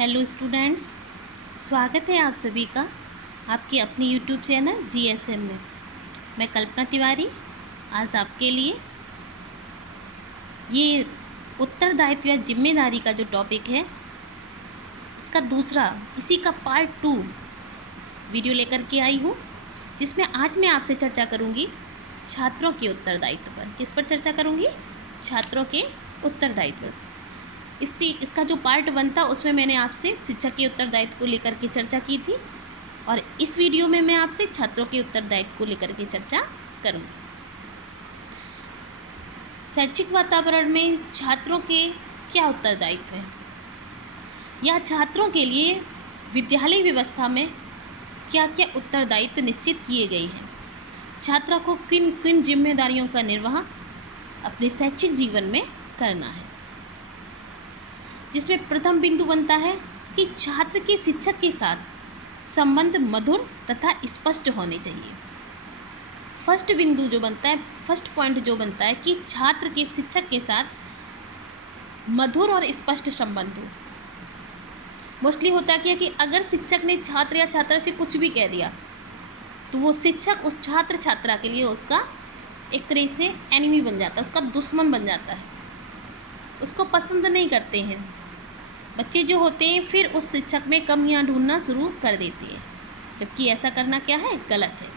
Hello students, स्वागत है आप सभी का आपके अपने यूट्यूब चैनल जीएसएम में। मैं कल्पना तिवारी आज आपके लिए ये उत्तरदायित्व या जिम्मेदारी का जो टॉपिक है इसका दूसरा इसी का पार्ट 2 वीडियो लेकर के आई हूँ, जिसमें आज मैं आपसे चर्चा करूँगी छात्रों के उत्तरदायित्व पर। किस पर चर्चा करूँगी? छात्रों के उत्तरदायित्व पर। इसका जो पार्ट 1 था उसमें मैंने आपसे शिक्षक के उत्तरदायित्व को लेकर के चर्चा की थी, और इस वीडियो में मैं आपसे छात्रों के उत्तरदायित्व को लेकर के चर्चा करूँगी। शैक्षिक वातावरण में छात्रों के क्या उत्तरदायित्व है, या छात्रों के लिए विद्यालय व्यवस्था में क्या क्या उत्तरदायित्व निश्चित किए गए हैं। छात्रों को किन किन जिम्मेदारियों का निर्वाह अपने शैक्षिक जीवन में करना है, जिसमें प्रथम बिंदु बनता है कि छात्र के शिक्षक के साथ संबंध मधुर तथा स्पष्ट होने चाहिए। फर्स्ट बिंदु जो बनता है, फर्स्ट पॉइंट जो बनता है कि छात्र के शिक्षक के साथ मधुर और स्पष्ट संबंध हो। मोस्टली होता क्या कि अगर शिक्षक ने छात्र या छात्रा से कुछ भी कह दिया तो वो शिक्षक उस छात्र छात्रा के लिए उसका एक तरह से एनिमी बन जाता है, उसका दुश्मन बन जाता है, उसको पसंद नहीं करते हैं। बच्चे जो होते हैं फिर उस शिक्षक में कमियां ढूंढना शुरू कर देते हैं, जबकि ऐसा करना क्या है, गलत है।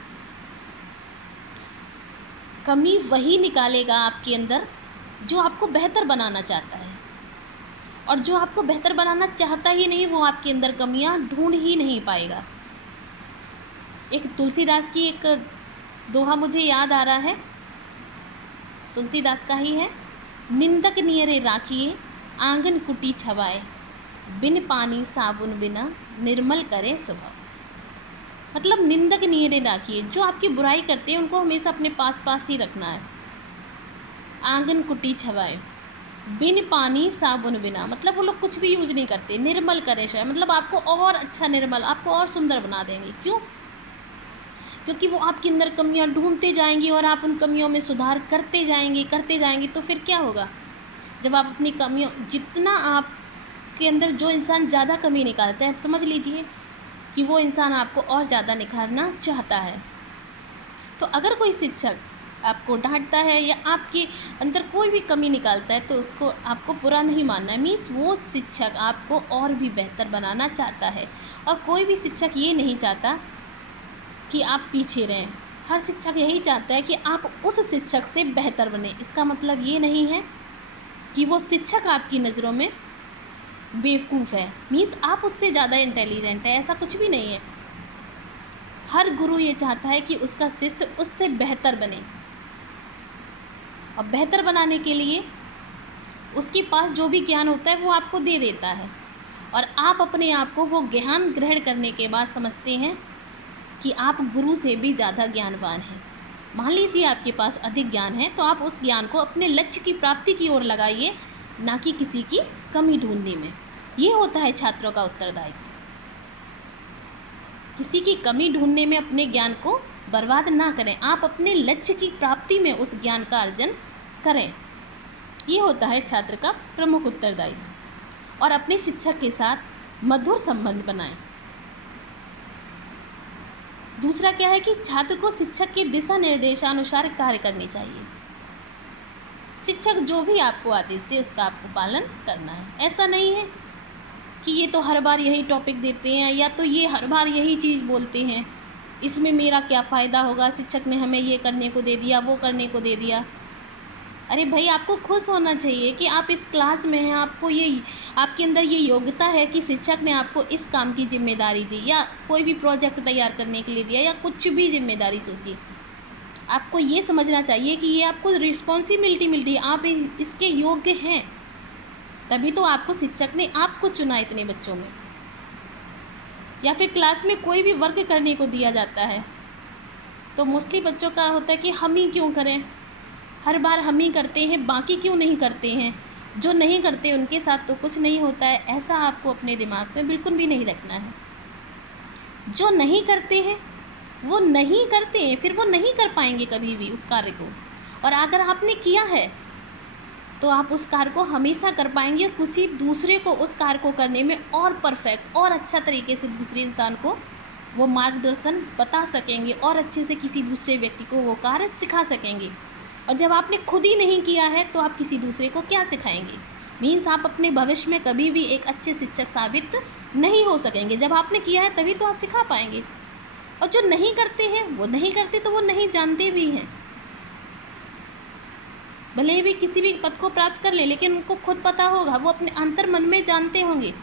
कमी वही निकालेगा आपके अंदर जो आपको बेहतर बनाना चाहता है, और जो आपको बेहतर बनाना चाहता ही नहीं वो आपके अंदर कमियां ढूंढ ही नहीं पाएगा। एक तुलसीदास की एक दोहा मुझे याद आ रहा है, तुलसीदास का ही है। निंदक नियरे राखिए आंगन कुटी छवाए, बिन पानी साबुन बिना निर्मल करे स्वभाव। मतलब निंदक नियरे राखिए, जो आपकी बुराई करते हैं उनको हमेशा अपने पास पास ही रखना है। आंगन कुटी छवाए, बिन पानी साबुन बिना, मतलब वो लोग कुछ भी यूज नहीं करते। निर्मल करे स्वभाव, मतलब आपको और अच्छा निर्मल, आपको और सुंदर बना देंगे। क्यों? क्योंकि वो आपके अंदर कमियां ढूंढते जाएंगी और आप उन कमियों में सुधार करते जाएंगे। तो फिर क्या होगा, जब आप अपनी कमियों, जितना आपके अंदर जो इंसान ज़्यादा कमी निकालता है, समझ लीजिए कि वो इंसान आपको और ज़्यादा निखारना चाहता है। तो अगर कोई शिक्षक आपको डांटता है या आपके अंदर कोई भी कमी निकालता है तो उसको आपको बुरा नहीं मानना है। मीन्स वो शिक्षक आपको और भी बेहतर बनाना चाहता है, और कोई भी शिक्षक ये नहीं चाहता कि आप पीछे रहें। हर शिक्षक यही चाहता है कि आप उस शिक्षक से बेहतर बने। इसका मतलब ये नहीं है कि वो शिक्षक आपकी नज़रों में बेवकूफ़ है, मीन्स आप उससे ज़्यादा इंटेलिजेंट है, ऐसा कुछ भी नहीं है। हर गुरु ये चाहता है कि उसका शिष्य उससे बेहतर बने, और बेहतर बनाने के लिए उसके पास जो भी ज्ञान होता है वो आपको दे देता है, और आप अपने आप को वो ज्ञान ग्रहण करने के बाद समझते हैं कि आप गुरु से भी ज़्यादा ज्ञानवान हैं। मान लीजिए आपके पास अधिक ज्ञान है तो आप उस ज्ञान को अपने लक्ष्य की प्राप्ति की ओर लगाइए, ना कि किसी की कमी ढूंढने में। ये होता है छात्रों का उत्तरदायित्व। किसी की कमी ढूंढने में अपने ज्ञान को बर्बाद ना करें, आप अपने लक्ष्य की प्राप्ति में उस ज्ञान का अर्जन करें। ये होता है छात्र का प्रमुख उत्तरदायित्व। और अपने शिक्षक के साथ मधुर संबंध बनाएं। दूसरा क्या है कि छात्र को शिक्षक के दिशा निर्देशानुसार कार्य करनी चाहिए। शिक्षक जो भी आपको आदेश दे उसका आपको पालन करना है। ऐसा नहीं है कि ये तो हर बार यही टॉपिक देते हैं, या तो ये हर बार यही चीज़ बोलते हैं, इसमें मेरा क्या फ़ायदा होगा, शिक्षक ने हमें ये करने को दे दिया, वो करने को दे दिया। अरे भाई, आपको खुश होना चाहिए कि आप इस क्लास में हैं, आपको ये, आपके अंदर ये योग्यता है कि शिक्षक ने आपको इस काम की जिम्मेदारी दी, या कोई भी प्रोजेक्ट तैयार करने के लिए दिया, या कुछ भी जिम्मेदारी सोची। आपको ये समझना चाहिए कि ये आपको रिस्पॉन्सिबिलिटी मिल रही है, आप इसके योग्य हैं, तभी तो आपको शिक्षक ने आपको चुना इतने बच्चों में। या फिर क्लास में कोई भी वर्क करने को दिया जाता है तो मोस्टली बच्चों का होता है कि हम ही क्यों करें, हर बार हम ही करते हैं, बाकी क्यों नहीं करते हैं, जो नहीं करते उनके साथ तो कुछ नहीं होता है। ऐसा आपको अपने दिमाग में बिल्कुल भी नहीं रखना है। जो नहीं करते हैं वो नहीं करते हैं, फिर वो नहीं कर पाएंगे कभी भी उस कार्य को। और अगर आपने किया है तो आप उस कार्य को हमेशा कर पाएंगे, किसी दूसरे को उस कार्य को करने में और परफेक्ट और अच्छा तरीके से दूसरे इंसान को वो मार्गदर्शन बता सकेंगे और अच्छे से किसी दूसरे व्यक्ति को वो कार्य सिखा सकेंगे। और जब आपने खुद ही नहीं किया है तो आप किसी दूसरे को क्या सिखाएंगे? मीन्स आप अपने भविष्य में कभी भी एक अच्छे शिक्षक साबित नहीं हो सकेंगे। जब आपने किया है तभी तो आप सिखा पाएंगे। और जो नहीं करते हैं वो नहीं करते तो वो नहीं जानते भी हैं। भले ही भी किसी भी पद को प्राप्त कर ले, लेकिन उनको खुद पता होगा, वो अपने अंतर मन में जानते होंगे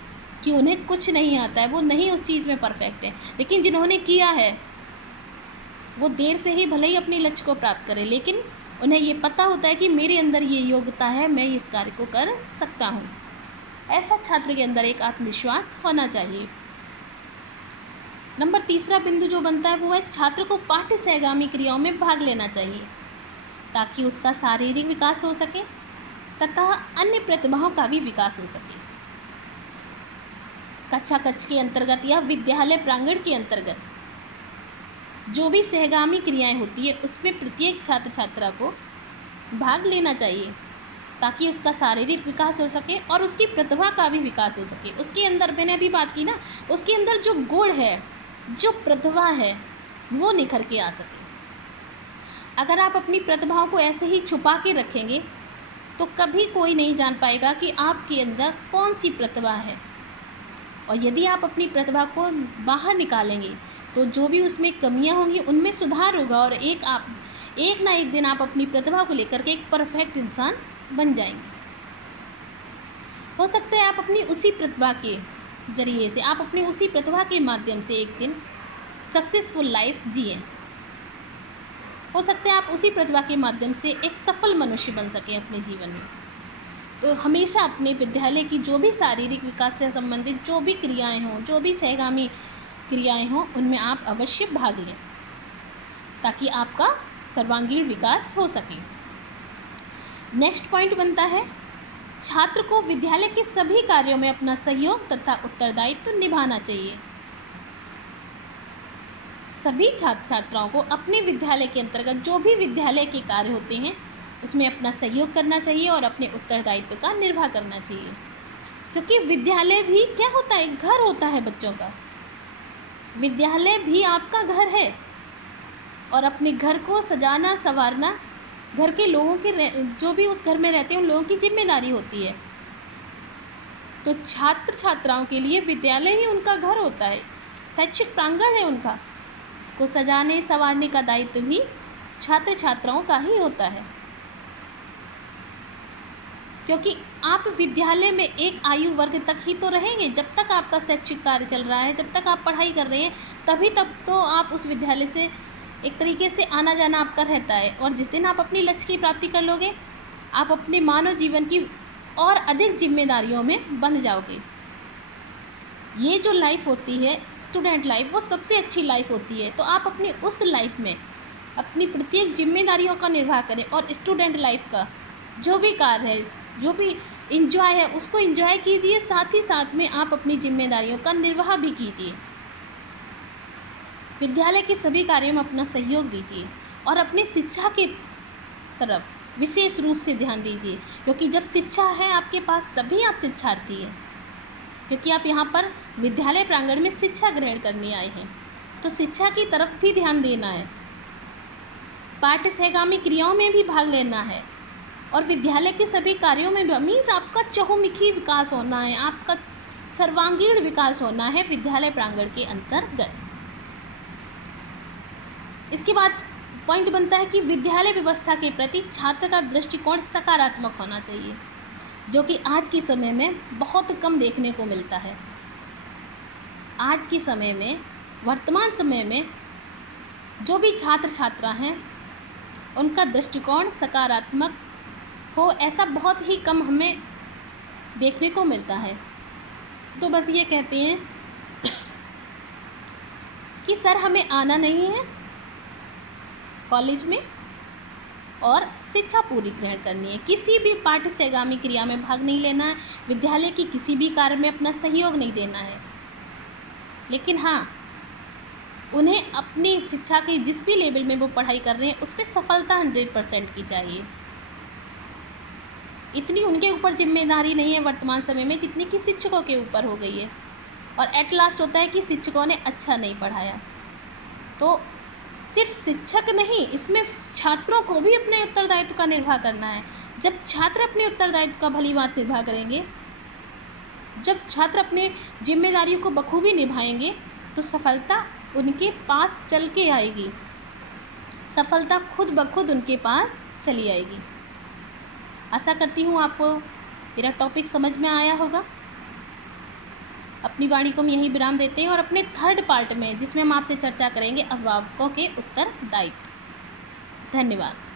कि उन्हें कुछ नहीं आता है, वो नहीं उस चीज़ में परफेक्ट है। लेकिन जिन्होंने किया है वो देर से ही भले ही अपने लक्ष्य को प्राप्त करें, लेकिन उन्हें ये पता होता है कि मेरे अंदर ये योग्यता है, मैं इस कार्य को कर सकता हूँ। ऐसा छात्र के अंदर एक आत्मविश्वास होना चाहिए। नंबर तीसरा बिंदु जो बनता है वो है छात्र को पाठ्य सहगामी क्रियाओं में भाग लेना चाहिए ताकि उसका शारीरिक विकास हो सके तथा अन्य प्रतिभाओं का भी विकास हो सके। कक्षा कक्ष के अंतर्गत या विद्यालय प्रांगण के अंतर्गत जो भी सहगामी क्रियाएं होती है उसमें प्रत्येक छात्र छात्रा को भाग लेना चाहिए ताकि उसका शारीरिक विकास हो सके और उसकी प्रतिभा का भी विकास हो सके। उसके अंदर, मैंने अभी बात की ना, उसके अंदर जो गुण है, जो प्रतिभा है, वो निखर के आ सके। अगर आप अपनी प्रतिभाओं को ऐसे ही छुपा के रखेंगे तो कभी कोई नहीं जान पाएगा कि आपके अंदर कौन सी प्रतिभा है। और यदि आप अपनी प्रतिभा को बाहर निकालेंगे तो जो भी उसमें कमियां होंगी उनमें सुधार होगा और एक ना एक दिन आप अपनी प्रतिभा को लेकर के एक परफेक्ट इंसान बन जाएंगे। हो सकता है आप अपनी उसी प्रतिभा के जरिए से, आप अपनी उसी प्रतिभा के माध्यम से एक दिन सक्सेसफुल लाइफ जिए। हो सकता है आप उसी प्रतिभा के माध्यम से एक सफल मनुष्य बन सकें अपने जीवन में। तो हमेशा अपने विद्यालय की जो भी शारीरिक विकास से संबंधित जो भी क्रियाएं हों, जो भी सहगामी क्रियाएं हों, उनमें आप अवश्य भाग लें ताकि आपका सर्वांगीण विकास हो सके। नेक्स्ट पॉइंट बनता है छात्र को विद्यालय के सभी कार्यों में अपना सहयोग तथा उत्तरदायित्व निभाना चाहिए। सभी छात्र छात्राओं को अपने विद्यालय के अंतर्गत जो भी विद्यालय के कार्य होते हैं उसमें अपना सहयोग करना चाहिए और अपने उत्तरदायित्व का निर्वाह करना चाहिए। क्योंकि विद्यालय भी क्या होता है? एक घर होता है बच्चों का। विद्यालय भी आपका घर है और अपने घर को सजाना संवारना घर के लोगों के, जो भी उस घर में रहते हैं उन लोगों की जिम्मेदारी होती है। तो छात्र छात्राओं के लिए विद्यालय ही उनका घर होता है, शैक्षिक प्रांगण है उनका। उसको सजाने संवारने का दायित्व भी छात्र छात्राओं का ही होता है। क्योंकि आप विद्यालय में एक आयु वर्ग तक ही तो रहेंगे, जब तक आपका शैक्षिक कार्य चल रहा है, जब तक आप पढ़ाई कर रहे हैं, तभी तक तो आप उस विद्यालय से एक तरीके से आना जाना आपका रहता है। और जिस दिन आप अपनी लक्ष्य की प्राप्ति कर लोगे, आप अपने मानव जीवन की और अधिक जिम्मेदारियों में बंध जाओगे। ये जो लाइफ होती है स्टूडेंट लाइफ, वो सबसे अच्छी लाइफ होती है। तो आप अपनी उस लाइफ में अपनी प्रत्येक जिम्मेदारियों का निर्वाह करें और स्टूडेंट लाइफ का जो भी कार्य है, जो भी इंजॉय है, उसको इंजॉय कीजिए। साथ ही साथ में आप अपनी जिम्मेदारियों का निर्वाह भी कीजिए। विद्यालय के सभी कार्यों में अपना सहयोग दीजिए और अपनी शिक्षा की तरफ विशेष रूप से ध्यान दीजिए। क्योंकि जब शिक्षा है आपके पास तभी आप शिक्षार्थी हैं, क्योंकि आप यहाँ पर विद्यालय प्रांगण में शिक्षा ग्रहण करने आए हैं। तो शिक्षा की तरफ भी ध्यान देना है, पाठ्य सहगामी क्रियाओं में भी भाग लेना है और विद्यालय के सभी कार्यों में भी। मीन्स आपका चहुमुखी विकास होना है, आपका सर्वांगीण विकास होना है विद्यालय प्रांगण के अंतर्गत। इसके बाद पॉइंट बनता है कि विद्यालय व्यवस्था के प्रति छात्र का दृष्टिकोण सकारात्मक होना चाहिए, जो कि आज के समय में बहुत कम देखने को मिलता है। आज के समय में, वर्तमान समय में जो भी छात्र छात्रा हैं उनका दृष्टिकोण सकारात्मक हो, ऐसा बहुत ही कम हमें देखने को मिलता है। तो बस ये कहते हैं कि सर हमें आना नहीं है कॉलेज में और शिक्षा पूरी ग्रहण करनी है, किसी भी पाठ्य सहगामी क्रिया में भाग नहीं लेना है, विद्यालय की किसी भी कार्य में अपना सहयोग नहीं देना है। लेकिन हाँ, उन्हें अपनी शिक्षा के जिस भी लेवल में वो पढ़ाई कर रहे हैं उस पर सफलता 100% की चाहिए। इतनी उनके ऊपर जिम्मेदारी नहीं है वर्तमान समय में जितनी कि शिक्षकों के ऊपर हो गई है। और एट लास्ट होता है कि शिक्षकों ने अच्छा नहीं पढ़ाया। तो सिर्फ शिक्षक नहीं, इसमें छात्रों को भी अपने उत्तरदायित्व का निर्वाह करना है। जब छात्र अपने उत्तरदायित्व का भली बात निर्वाह करेंगे, जब छात्र अपने जिम्मेदारियों को बखूबी निभाएंगे, तो सफलता उनके पास चल के आएगी। सफलता खुद ब खुद उनके पास चली आएगी। आशा करती हूँ आपको मेरा टॉपिक समझ में आया होगा। अपनी वाणी को हम यहीं विराम देते हैं और अपने थर्ड पार्ट में, जिसमें हम आपसे चर्चा करेंगे अभिभावकों के उत्तरदायित्व। धन्यवाद।